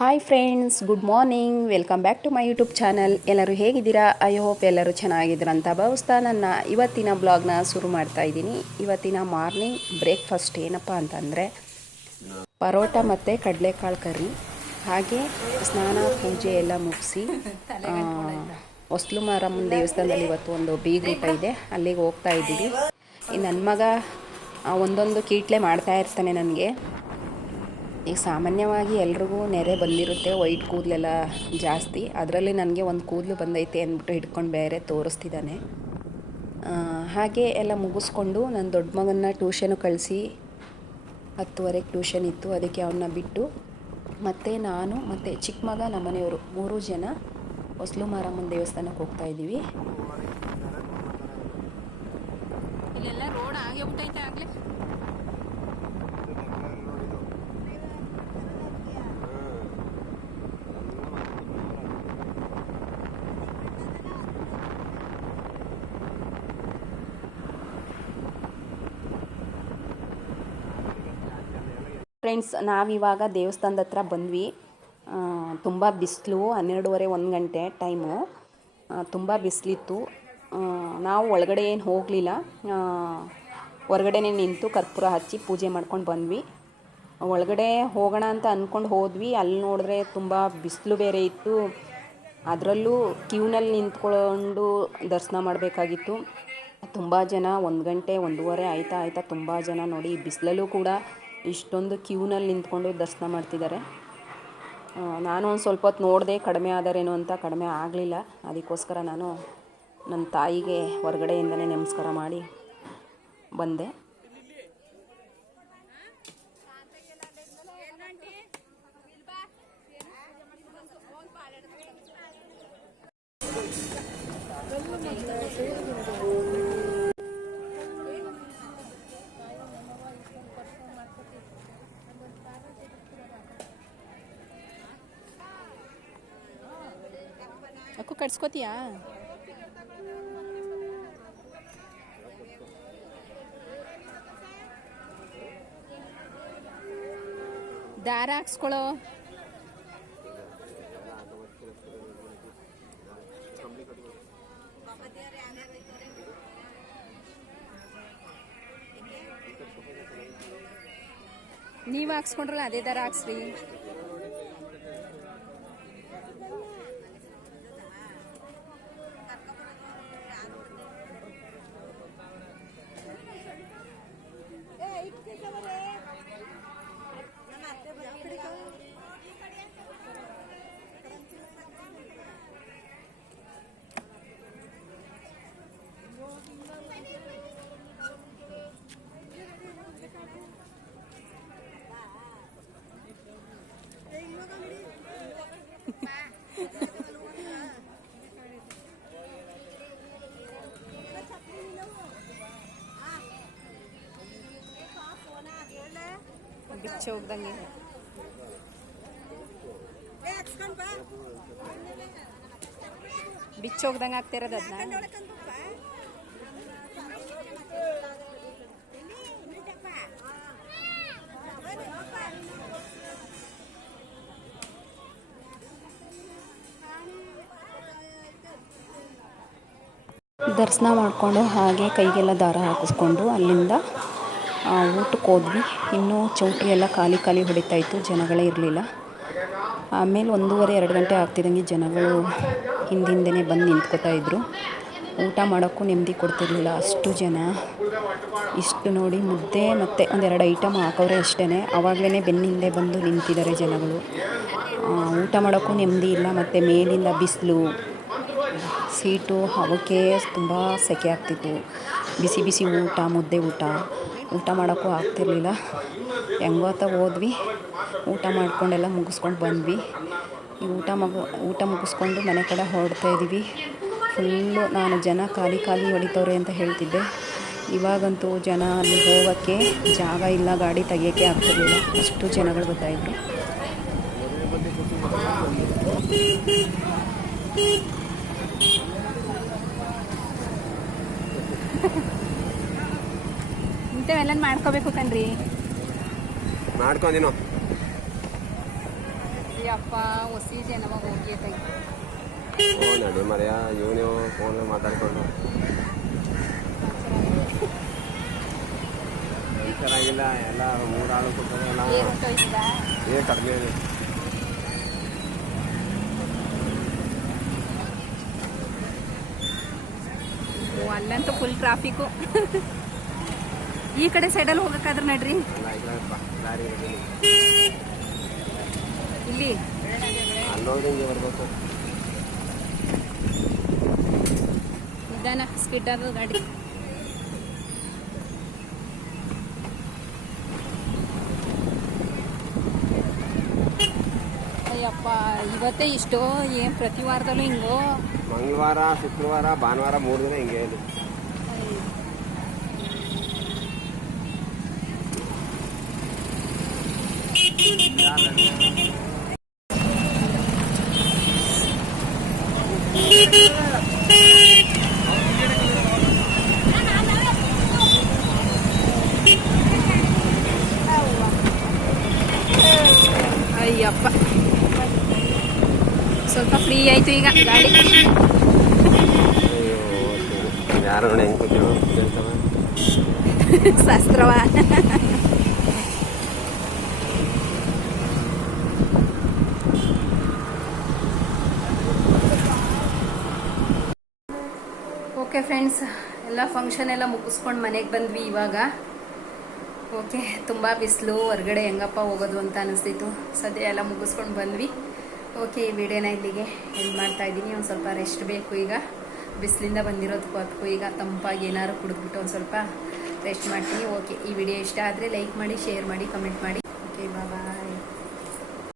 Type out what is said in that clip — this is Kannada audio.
Hi friends, good morning. Welcome back to my YouTube channel. ಎಲ್ಲರೂ ಹೇಗಿದ್ದೀರಾ? ಐ ಹೋಪ್ ಎಲ್ಲರೂ ಚೆನ್ನಾಗಿದ್ದೀರ ಅಂತ ಭಾವಿಸ್ತಾ ನನ್ನ ಇವತ್ತಿನ ಬ್ಲಾಗ್ನ ಶುರು ಮಾಡ್ತಾ ಇದ್ದೀನಿ. ಇವತ್ತಿನ ಮಾರ್ನಿಂಗ್ ಬ್ರೇಕ್ಫಾಸ್ಟ್ ಏನಪ್ಪ ಅಂತಂದರೆ ಪರೋಟ ಮತ್ತು ಕಡಲೆಕಾಳು ಕರಿ, ಹಾಗೆ ಸ್ನಾನ ಪೂಜೆ ಎಲ್ಲ ಮುಗಿಸಿ ಹೊಸ್ಲು ಮಾರಮ್ಮನ ದೇವಸ್ಥಾನದಲ್ಲಿ ಇವತ್ತು ಒಂದು ಬೀಗೂಟ ಇದೆ, ಅಲ್ಲಿಗೆ ಹೋಗ್ತಾ ಇದ್ದೀವಿ. ನನ್ನ ಮಗ ಒಂದೊಂದು ಕೀಟ್ಲೆ ಮಾಡ್ತಾ ಇರ್ತಾನೆ ನನಗೆ. ಈಗ ಸಾಮಾನ್ಯವಾಗಿ ಎಲ್ರಿಗೂ ನೆರೆ ಬಂದಿರುತ್ತೆ, ವೈಟ್ ಕೂದಲೆಲ್ಲ ಜಾಸ್ತಿ. ಅದರಲ್ಲಿ ನನಗೆ ಒಂದು ಕೂದಲು ಬಂದೈತೆ ಅಂದ್ಬಿಟ್ಟು ಹಿಡ್ಕೊಂಡು ಬೇರೆ ತೋರಿಸ್ತಿದ್ದಾನೆ. ಹಾಗೆ ಎಲ್ಲ ಮುಗಿಸ್ಕೊಂಡು ನನ್ನ ದೊಡ್ಡ ಮಗನ್ನ ಟ್ಯೂಷನು ಕಳಿಸಿ 10:30ಗೆ ಟ್ಯೂಷನ್ ಇತ್ತು, ಅದಕ್ಕೆ ಅವನ್ನ ಬಿಟ್ಟು ಮತ್ತು ನಾನು ಮತ್ತು ಚಿಕ್ಕ ಮಗ ನಮ್ಮ ಮನೆಯವರು 3 ಜನ ಹೊಸ್ಲು ಮಾರಮ್ಮನ ದೇವಸ್ಥಾನಕ್ಕೆ ಹೋಗ್ತಾ ಇದ್ದೀವಿ. ಇಲ್ಲೆಲ್ಲ ರೋಡ್ ಆಗಿ ಹೋಗ್ತೈತೆ ಆಗಲೇ. ಫ್ರೆಂಡ್ಸ್, ನಾವಿವಾಗ ದೇವಸ್ಥಾನದ ಹತ್ರ ಬಂದ್ವಿ. ತುಂಬ ಬಿಸಿಲು, 12:30 1 ಗಂಟೆ ಟೈಮು. ತುಂಬ ಬಿಸಿಲಿತ್ತು. ನಾವು ಒಳಗಡೆ ಏನು ಹೋಗಲಿಲ್ಲ, ಹೊರಗಡೆನೇ ನಿಂತು ಕರ್ಪೂರ ಹಚ್ಚಿ ಪೂಜೆ ಮಾಡ್ಕೊಂಡು ಬಂದ್ವಿ. ಒಳಗಡೆ ಹೋಗೋಣ ಅಂತ ಅಂದ್ಕೊಂಡು ಹೋದ್ವಿ. ಅಲ್ಲಿ ನೋಡಿದ್ರೆ ತುಂಬ ಬಿಸಿಲು ಬೇರೆ ಇತ್ತು. ಅದರಲ್ಲೂ ಕ್ಯೂನಲ್ಲಿ ನಿಂತ್ಕೊಂಡು ದರ್ಶನ ಮಾಡಬೇಕಾಗಿತ್ತು. ತುಂಬ ಜನ, 1 ಗಂಟೆ 1:30 ಆಯ್ತಾ ತುಂಬ ಜನ ನೋಡಿ, ಬಿಸಿಲಲ್ಲೂ ಕೂಡ ಇಷ್ಟೊಂದು ಕ್ಯೂನಲ್ಲಿ ನಿಂತ್ಕೊಂಡು ದರ್ಶನ ಮಾಡ್ತಿದ್ದಾರೆ. ನಾನು ಒಂದು ಸ್ವಲ್ಪ ಹೊತ್ತು ನೋಡಿದೆ ಕಡಿಮೆ ಆದರೇನೋ ಅಂತ, ಕಡಿಮೆ ಆಗಲಿಲ್ಲ. ಅದಕ್ಕೋಸ್ಕರ ನಾನು ನನ್ನ ತಾಯಿಗೆ ಹೊರಗಡೆಯಿಂದನೇ ನಮಸ್ಕಾರ ಮಾಡಿ ಬಂದೆ. ಅಕ್ಕು ಕಟ್ಸ್ಕೊತೀಯಾ? ದಾರ ಹಾಕ್ಸ್ಕೊಳ್ಳೋ. ನೀವು ಹಾಕ್ಸ್ಕೊಂಡ್ರಲ್ಲ ಅದೇ ದಾರ ಹಾಕ್ಸ್ರಿ. ಬಿಚ್ಚಿ ಹೋಗ್ದಂಗೆ ಬಿಚ್ಚಿ ಹೋಗ್ದಂಗೆ ಆಗ್ತಿರೋದು ಅದನ್ನ. ದರ್ಶನ ಮಾಡಿಕೊಂಡು ಹಾಗೆ ಕೈಗೆಲ್ಲ ದಾರ ಹಾಕಿಸ್ಕೊಂಡು ಅಲ್ಲಿಂದ ಊಟಕ್ಕೆ ಹೋದ್ವಿ. ಇನ್ನೂ ಚೌಟ್ರಿ ಎಲ್ಲ ಖಾಲಿ ಹೊಡಿತಾಯಿತ್ತು, ಜನಗಳೇ ಇರಲಿಲ್ಲ. ಆಮೇಲೆ 1:30 2 ಗಂಟೆ ಆಗ್ತಿದ್ದಂಗೆ ಜನಗಳು ಹಿಂದಿಂದನೇ ಬಂದು ನಿಂತ್ಕೋತಾ ಇದ್ದರು. ಊಟ ಮಾಡೋಕ್ಕೂ ನೆಮ್ಮದಿ ಕೊಡ್ತಿರ್ಲಿಲ್ಲ, ಅಷ್ಟು ಜನ. ಇಷ್ಟು ನೋಡಿ, ಮುದ್ದೆ ಮತ್ತು 1-2 ಐಟಮ್ ಹಾಕೋರೆ ಅಷ್ಟೇ. ಆವಾಗಲೇ ಬೆನ್ನಿಂದೆ ಬಂದು ನಿಂತಿದ್ದಾರೆ ಜನಗಳು. ಊಟ ಮಾಡೋಕ್ಕೂ ನೆಮ್ಮದಿ ಇಲ್ಲ. ಮತ್ತು ಮೇಲಿಂದ ಬಿಸಿಲು, ಸೀಟು ಅವಕ್ಕೆ ತುಂಬ ಸೆಕೆ ಆಗ್ತಿತ್ತು. ಬಿಸಿ ಬಿಸಿ ಊಟ, ಮುದ್ದೆ ಊಟ ಮಾಡೋಕ್ಕೂ ಆಗ್ತಿರ್ಲಿಲ್ಲ. ಹೆಂಗೋತ ಹೋದ್ವಿ, ಊಟ ಮಾಡ್ಕೊಂಡೆಲ್ಲ ಮುಗಿಸ್ಕೊಂಡು ಬಂದ್ವಿ. ಈ ಊಟ ಮುಗಿಸ್ಕೊಂಡು ಮನೆ ಕಡೆ ಹೊರಡ್ತಾ ಇದ್ದೀವಿ. ಫುಲ್ಲು ನಾನು ಜನ ಖಾಲಿ ಹೊಡಿತವ್ರೆ ಅಂತ ಹೇಳ್ತಿದ್ದೆ. ಇವಾಗಂತೂ ಜನ ಅಲ್ಲಿ ಹೋಗೋಕ್ಕೆ ಜಾಗ ಇಲ್ಲ, ಗಾಡಿ ತೆಗಿಯೋಕ್ಕೆ ಆಗ್ತಿರ್ಲಿಲ್ಲ, ಅಷ್ಟು ಜನಗಳು ಬರ್ತಾಯಿದ್ರು. ಇಂಥವೆಲ್ಲ ಮಾಡ್ಕೋಬೇಕು ಕಣ್ರಿ. ಮಾಡ್ಕೊಂಡಿನೋ ಅಯ್ಯಪ್ಪ ಹೊಸಿ ಜನವಾಗ ಹೋಗಿ ನಡಿ ಮರೆಯ ಇವನು ಫೋನ್ ಮಾತಾಡ್ಕೊಂಡು ಚೆನ್ನಾಗಿಲ್ಲ ಎಲ್ಲ 3 ಆಳು ಕೊಡ್ತಾರೆ ಏ ಕಡಿಮೆ ಇದೆ. ಅಲ್ಲಂತೂ ಫುಲ್ ಟ್ರಾಫಿಕ್ಕು. ಈ ಕಡೆ ಸೈಡಲ್ಲಿ ಹೋಗಕ್ಕಾದ್ರೆ ನಡ್ರಿ. ಇಲ್ಲಿ ಅಲ್ಲೋದ್ರೆ ಹಿಂಗೆ ಬರ್ಬೇಕು. ನಿಧಾನ ಸ್ಪೀಡ್ ಆದ ಗಾಡಿ. ಅಯ್ಯಪ್ಪ ಇವತ್ತೇ ಇಷ್ಟು ಏನ್ ಪ್ರತಿ ವಾರದಲ್ಲೂ ಹಿಂಗೋ. ಮಂಗಳವಾರ ಶುಕ್ರವಾರ ಭಾನುವಾರ 3 ದಿನ ಹಿಂಗೆ ಇದೆ. ಅಯ್ಯಪ್ಪ ಸ್ವಲ್ಪ ಫ್ರೀ ಆಯ್ತು ಈಗ ಗಾಡಿ. ಯಾರು ನೋಡಿ ಹೆಂಗೆ ಕೂತೀವಿ ಶಾಸ್ತ್ರವ. ಓಕೆ ಫ್ರೆಂಡ್ಸ್, ಎಲ್ಲ ಫಂಕ್ಷನ್ ಎಲ್ಲ ಮುಗಿಸ್ಕೊಂಡು ಮನೆಗೆ ಬಂದ್ವಿ ಇವಾಗ. ಓಕೆ, ತುಂಬ ಬಿಸಿಲು, ಹೊರಗಡೆ ಹೆಂಗಪ್ಪ ಹೋಗೋದು ಅಂತ ಅನಿಸ್ತಿತ್ತು. ಸದ್ಯ ಎಲ್ಲ ಮುಗಿಸ್ಕೊಂಡು ಬಂದ್ವಿ. ಓಕೆ, ಈ ವಿಡಿಯೋನ ಇಲ್ಲಿಗೆ ಎಂಡ್ ಮಾಡ್ತಾ ಇದ್ದೀನಿ. ಒಂದು ಸ್ವಲ್ಪ ರೆಸ್ಟ್ ಬೇಕು ಈಗ, ಬಿಸಿಲಿಂದ ಬಂದಿರೋದಕ್ಕೂ ಅದಕ್ಕೂ. ಈಗ ತಂಪಾಗಿ ಏನಾದ್ರು ಕುಡಿದ್ಬಿಟ್ಟು ಒಂದು ಸ್ವಲ್ಪ ರೆಸ್ಟ್ ಮಾಡ್ತೀನಿ. ಓಕೆ, ಈ ವಿಡಿಯೋ ಇಷ್ಟ ಆದರೆ ಲೈಕ್ ಮಾಡಿ, ಶೇರ್ ಮಾಡಿ, ಕಮೆಂಟ್ ಮಾಡಿ. ಓಕೆ, ಬಾಯ್.